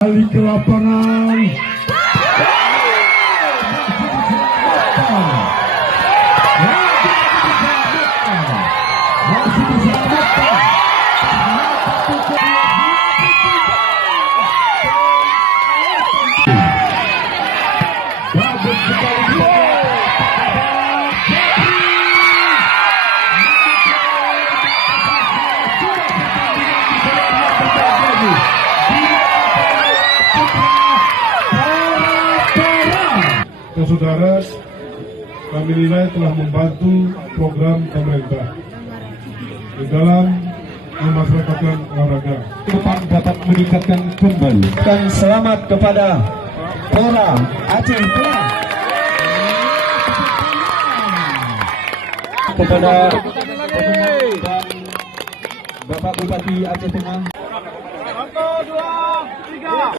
Kembali ke lapangan. Masih diselamatkan. Bagus sekali. Saudara, kami nilai telah membantu program pemerintah di dalam memasyarakatkan olahraga. Depan dapat meningkatkan kembali. Dan selamat kepada Pora Aceh Tengah. Kepada dan Bapak Bupati Aceh Tengah. 1, 2, 3.